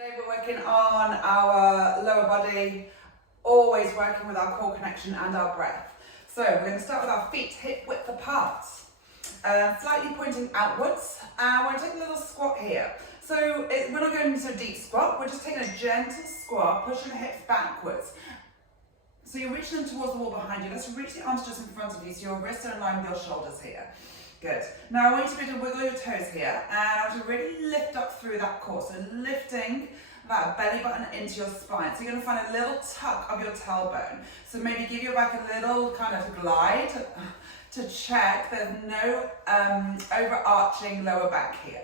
Today we're working on our lower body, always working with our core connection and our breath. So we're going to start with our feet hip width apart, slightly pointing outwards, and we're going to take a little squat here. So we're not going into a deep squat, we're just taking a gentle squat, pushing the hips backwards. So you're reaching them towards the wall behind you. Let's reach the arms just in front of you so your wrists are in line with your shoulders here. Good. Now I want you to be able to wiggle your toes here, and I want you to really lift up through that core. So lifting that belly button into your spine. So you're going to find a little tuck of your tailbone. So maybe give your back a little kind of glide to check there's no overarching lower back here.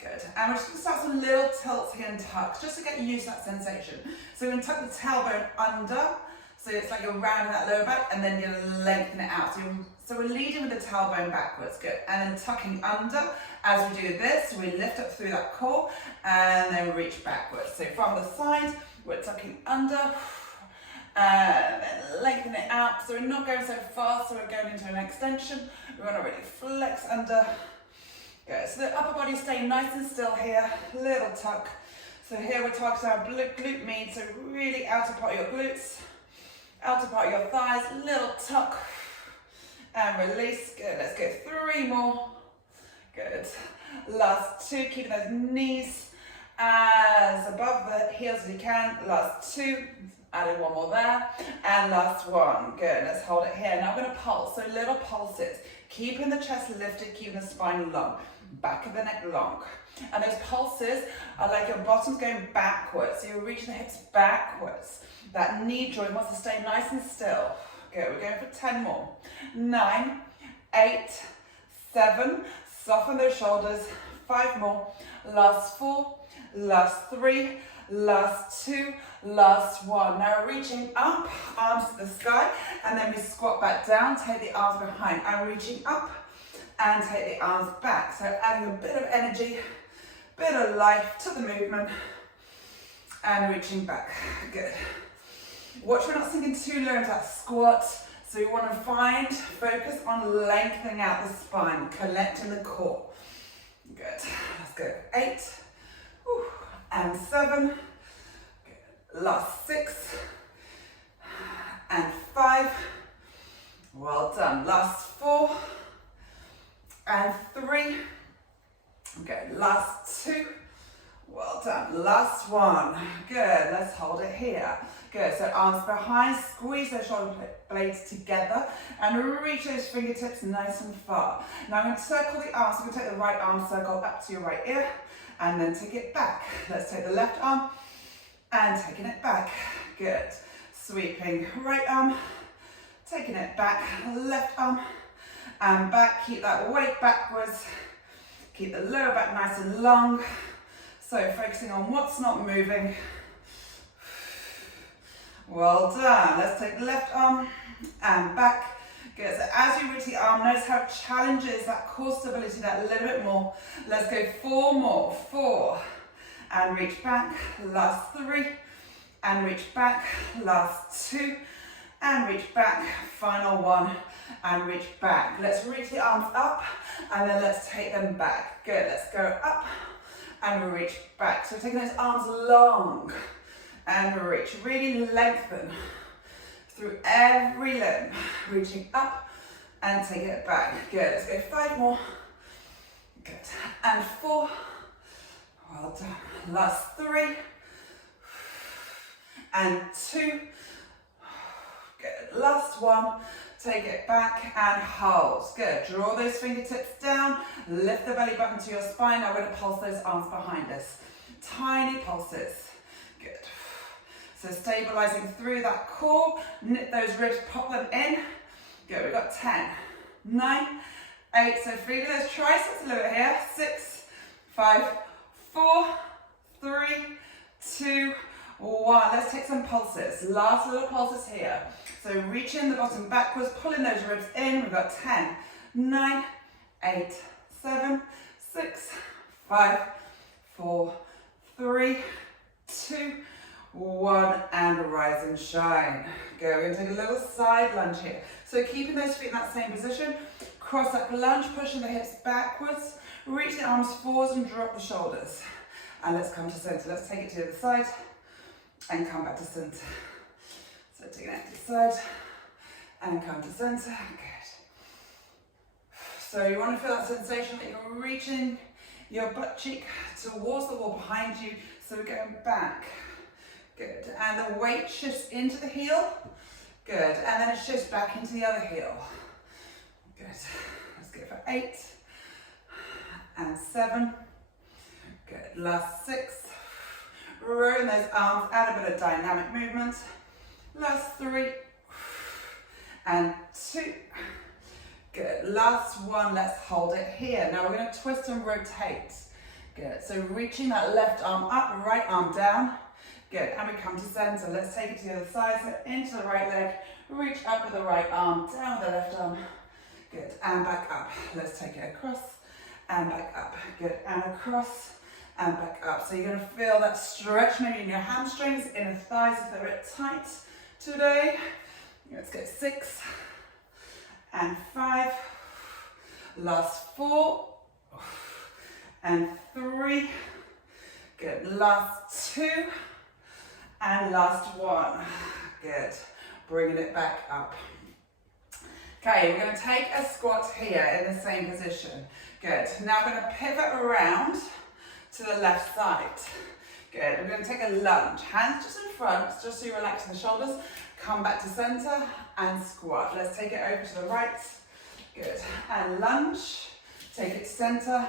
Good. And we're just going to start some little tilts here and tucks just to get used to that sensation. So we're going to tuck the tailbone under. So it's like you're rounding that lower back and then you're lengthening it out. So we're leading with the tailbone backwards, good. And then tucking under. As we do this, we lift up through that core and then reach backwards. So from the side, we're tucking under and then lengthen it out. So we're not going so fast, so we're going into an extension. We want to really flex under. Good. So the upper body staying nice and still here, little tuck. So here we're targeting our glute med, so really outer part of your glutes. Outer part of your thighs, little tuck, and release. Good, let's go 3 more. Good, last 2, keeping those knees as above the heels as you can. Last 2, added 1 more there, and last 1. Good, let's hold it here. Now we're gonna pulse, so little pulses. Keeping the chest lifted, keeping the spine long, back of the neck long. And those pulses are like your bottom's going backwards, so you're reaching the hips backwards. That knee joint wants to stay nice and still. Good, we're going for 10 more. 9, 8, 7, soften those shoulders. 5 more. Last 4, last 3, last 2, last 1. Now reaching up, arms to the sky, and then we squat back down, take the arms behind. And reaching up, and take the arms back. So adding a bit of energy, bit of life to the movement, and reaching back. Good. Watch we're not sinking too low into that squat. So you want to focus on lengthening out the spine, connecting the core. Good. Let's go. 8, and 7. Good. Last 6, and 5. Well done. Last 4, and 3. Okay, last 2. Well done. Last 1. Good. Let's hold it here. Good. So arms behind, squeeze those shoulder blades together and reach those fingertips nice and far. Now I'm going to circle the arms. So I'm going to take the right arm, circle up to your right ear, and then take it back. Let's take the left arm and taking it back. Good. Sweeping right arm, taking it back, left arm, and back. Keep that weight backwards. Keep the lower back nice and long. So focusing on what's not moving. Well done. Let's take the left arm and back. Good. So as you reach the arm, notice how it challenges that core stability that little bit more. Let's go 4 more. 4. And reach back. Last 3. And reach back. Last 2. And reach back. Final 1. And reach back. Let's reach the arms up and then let's take them back. Good. Let's go up and reach back. So taking those arms long and reach. Really lengthen through every limb. Reaching up and taking it back. Good. Let's go 5 more. Good. And 4. Well done. Last 3. And 2. Good. Last 1. Take it back and hold. Good. Draw those fingertips down. Lift the belly button to your spine. Now we're going to pulse those arms behind us. Tiny pulses. Good. So stabilizing through that core. Knit those ribs, pop them in. Good. We've got 10, 9, 8. So feel those triceps a little bit here. 6, 5, 4, 3, 2, 1. Let's take some pulses. Last little pulses here. So reaching the bottom backwards, pulling those ribs in. We've got 10, 9, 8, 7, 6, 5, 4, 3, 2, 1, and rise and shine. Go. We're going to take a little side lunge here. So keeping those feet in that same position, cross up lunge, pushing the hips backwards, reach the arms forwards and drop the shoulders. And let's come to center. Let's take it to the other side and come back to center. So take it to the side and come to center. Good. So you want to feel that sensation that you're reaching your butt cheek towards the wall behind you. So we're going back. Good. And the weight shifts into the heel. Good. And then it shifts back into the other heel. Good. Let's go for 8 and 7. Good. Last 6. Rolling those arms, add a bit of dynamic movement. Last 3 and 2. Good. Last 1. Let's hold it here. Now we're going to twist and rotate. Good. So reaching that left arm up, right arm down. Good. And we come to center. Let's take it to the other side. So into the right leg. Reach up with the right arm, down with the left arm. Good. And back up. Let's take it across and back up. Good. And across and back up. So you're going to feel that stretch maybe in your hamstrings, inner thighs if they're a bit tight today. Let's get 6 and 5. Last 4 and 3. Good. Last 2 and last 1. Good. Bringing it back up. Okay, we're going to take a squat here in the same position. Good. Now we're going to pivot around to the left side. Good. We're going to take a lunge. Hands just in front, just so you relax the shoulders. Come back to center and squat. Let's take it over to the right. Good. And lunge. Take it to center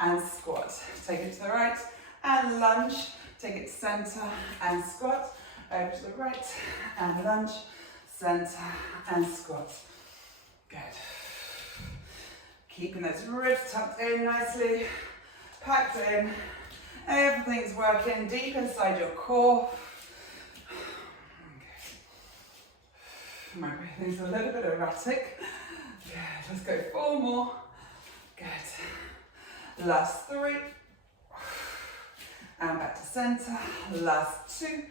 and squat. Take it to the right and lunge. Take it to center and squat. Over to the right and lunge. Center and squat. Good. Keeping those ribs tucked in nicely, packed in. Everything's working deep inside your core. Okay. My breathing's a little bit erratic. Good. Let's go 4 more. Good. Last 3. And back to center. Last 2.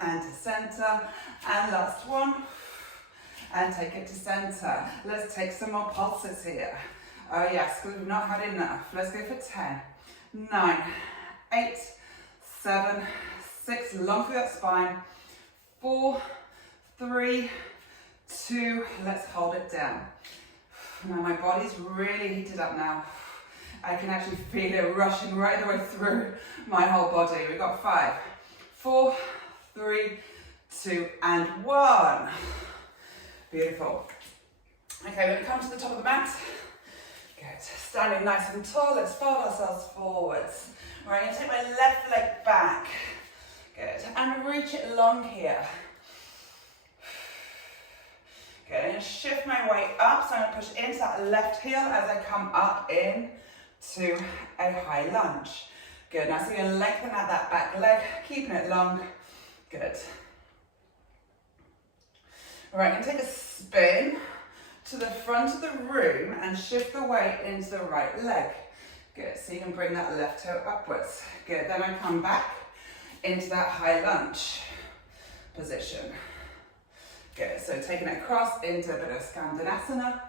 And to center. And last 1. And take it to center. Let's take some more pulses here. Oh yes, because we've not had enough. Let's go for 10, 9, 8, 7, 6. Long through that spine. 4, 3, 2. Let's hold it down. Now my body's really heated up now. I can actually feel it rushing right the way through my whole body. We've got 5, 4, 3, 2, and 1. Beautiful. Okay, we're going to come to the top of the mat. Good. Standing nice and tall, let's fold ourselves forwards. Right, I'm going to take my left leg back. Good. And reach it long here. Good. And shift my weight up, so I'm going to push into that left heel as I come up in to a high lunge. Good. Now, so you're going to lengthen out that back leg, keeping it long. Good. All right, I'm going to take a spin to the front of the room and shift the weight into the right leg. Good, so you can bring that left toe upwards. Good, then I come back into that high lunge position. Good, so taking it across into a bit of Skandinasana.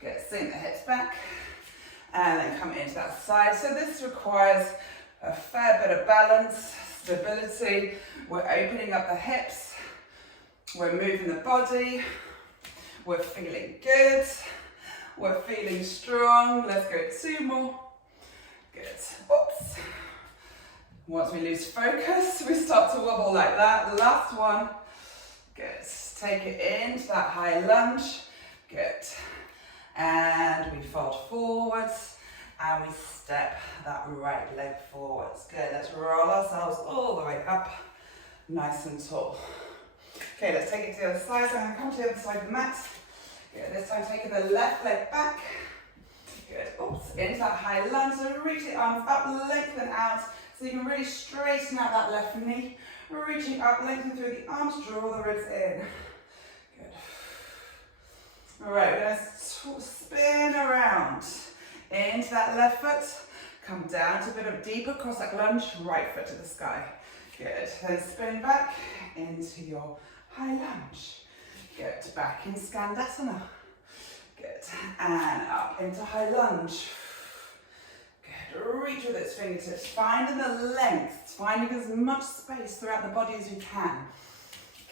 Good, sink the hips back and then come into that side. So this requires a fair bit of balance, stability. We're opening up the hips. We're moving the body, we're feeling good, we're feeling strong. Let's go 2 more. Good. Oops. Once we lose focus, we start to wobble like that. Last one. Good. Take it into that high lunge. Good. And we fold forwards and we step that right leg forwards. Good. Let's roll ourselves all the way up, nice and tall. Okay, let's take it to the other side. So I'm going to come to the other side of the mat. Good, this time taking the left leg back. Good, oops, into that high lunge. So reach the arms up, lengthen out. So you can really straighten out that left knee. Reaching up, lengthen through the arms, draw the ribs in. Good. All right, we're going to spin around into that left foot. Come down to a bit of deeper cross-leg lunge, right foot to the sky. Good, then spin back into your high lunge. Good, back in Skandasana. Good, and up into high lunge. Good, reach with its fingertips, finding the length, finding as much space throughout the body as you can.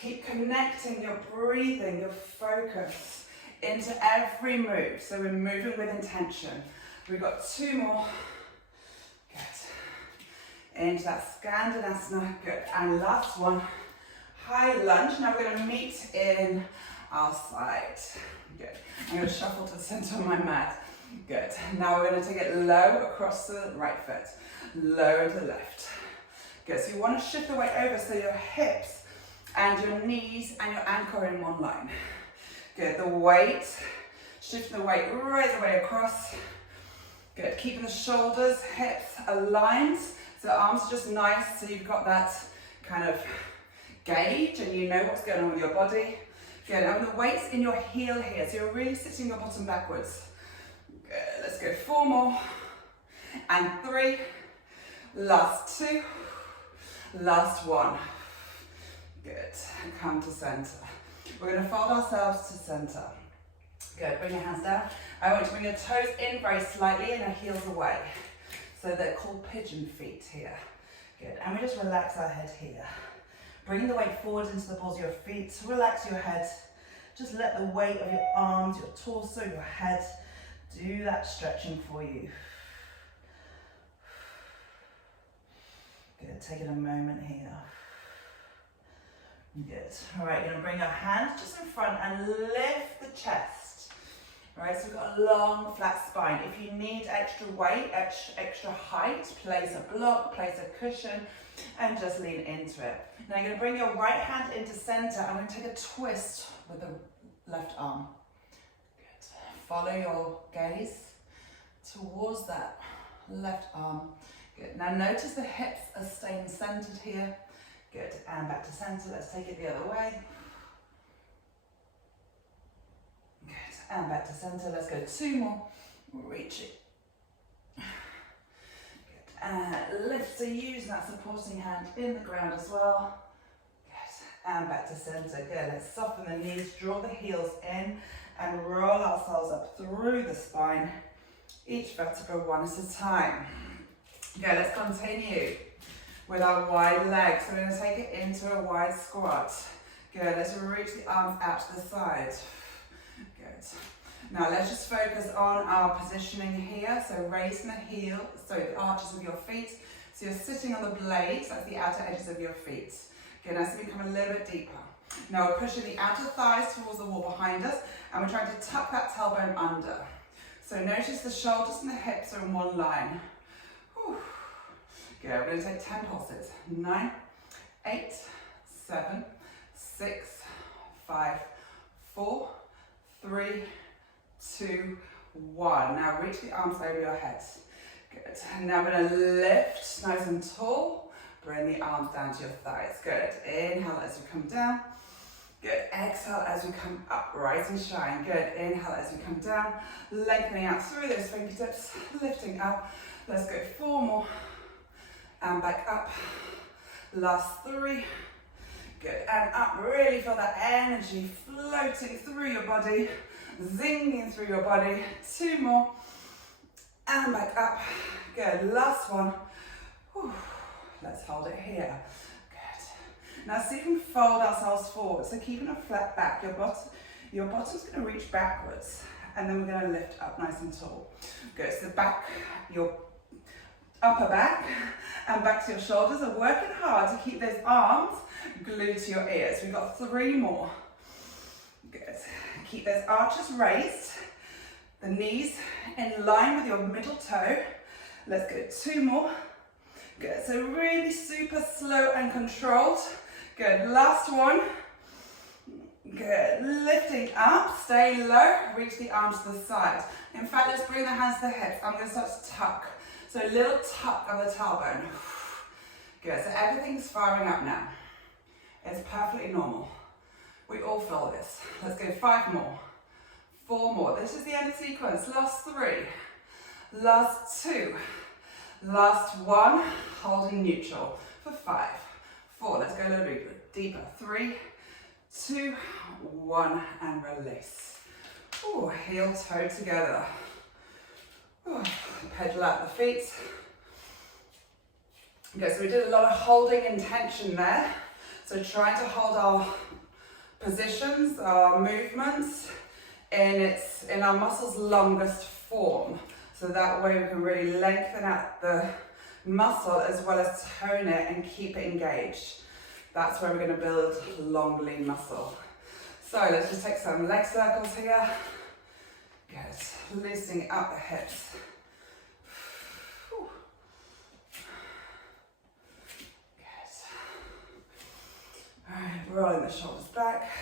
Keep connecting your breathing, your focus into every move. So we're moving with intention. We've got 2 more. Good. Into that Skandinasana. Good. And last one. High lunge. Now we're going to meet in our side. Good. I'm going to shuffle to the center of my mat. Good. Now we're going to take it low across the right foot. Low to the left. Good. So you want to shift the weight over so your hips and your knees and your ankle are in one line. Good. The weight. Shift the weight right the way across. Good. Keeping the shoulders, hips aligned. So the arms are just nice. So you've got that kind of gauge and you know what's going on with your body. Good. And the weight's in your heel here. So you're really sitting your bottom backwards. Good. Let's go 4 more. And 3. Last 2. Last 1. Good. Come to center. We're going to fold ourselves to center. Good. Bring your hands down. I want you to bring your toes in very slightly and your heels away. So they're called pigeon feet here. Good. And we just relax our head here. Bring the weight forward into the balls of your feet. Relax your head. Just let the weight of your arms, your torso, your head do that stretching for you. Good. Taking a moment here. Good. All right, you're going to bring your hands just in front and lift the chest. All right, so we've got a long, flat spine. If you need extra weight, extra height, place a block, place a cushion, and just lean into it. Now you're going to bring your right hand into center. I'm going to take a twist with the left arm. Good. Follow your gaze towards that left arm. Good. Now notice the hips are staying centered here. Good. And back to center. Let's take it the other way. Good. And back to center. Let's go 2 more. Reach it. Good. Lift. So use that supporting hand in the ground as well. Good. And back to center. Good. Let's soften the knees. Draw the heels in and roll ourselves up through the spine. Each vertebra one at a time. Good. Let's continue with our wide legs. So we're going to take it into a wide squat. Good. Let's reach the arms out to the side. Good. Now let's just focus on our positioning here. So raising the arches of your feet. So you're sitting on the blades, that's the outer edges of your feet. Good. Now so we become a little bit deeper. Now we're pushing the outer thighs towards the wall behind us, and we're trying to tuck that tailbone under. So notice the shoulders and the hips are in one line. Whew. Good. We're going to take 10 pulses. 9, 8, 7, 6, 5, 4, 3, 2, 1. Now reach the arms over your head. Good. And now we're going to lift nice and tall. Bring the arms down to your thighs. Good. Inhale as you come down. Good. Exhale as you come up. Rise and shine. Good. Inhale as you come down. Lengthening out through those fingertips. Lifting up. Let's go 4 more. And back up. Last 3. Good. And up. Really feel that energy floating through your body. Zinging through your body. 2 more. And back up. Good. Last one. Whew. Let's hold it here. Good. Now see if we can fold ourselves forward. So keeping a flat back. Your bottom's going to reach backwards. And then we're going to lift up nice and tall. Good. So back, your upper back and back to your shoulders are working hard to keep those arms glued to your ears. We've got 3 more. Good. Keep those arches raised. The knees in line with your middle toe. Let's go 2 more. Good. So really super slow and controlled. Good. Last one. Good. Lifting up. Stay low. Reach the arms to the side. In fact, let's bring the hands to the hips. I'm going to start to tuck. So a little tuck of the tailbone. Good. So everything's firing up now. It's perfectly normal. We all feel this. Let's go 5 more. 4 more. This is the end of the sequence. Last 3. Last 2. Last 1. Holding neutral for 5. 4. Let's go a little bit deeper. 3, 2, 1, and release. Ooh, heel toe together. Pedal out the feet. Okay, so we did a lot of holding in tension there. So trying to hold our positions, our movements in our muscles' longest form. So that way we can really lengthen out the muscle as well as tone it and keep it engaged. That's where we're going to build long lean muscle. So let's just take some leg circles here. Good. Loosening up the hips. Alright, rolling the shoulders back.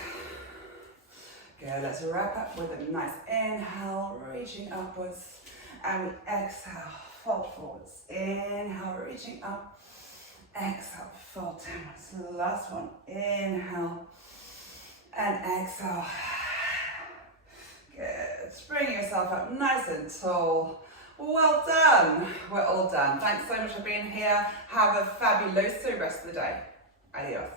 Good, let's wrap up with a nice inhale, reaching upwards. And we exhale, fold forwards. Inhale, reaching up. Exhale, fold downwards. The last one, inhale. And exhale. Good, bring yourself up nice and tall. Well done. We're all done. Thanks so much for being here. Have a fabulous rest of the day. Adios.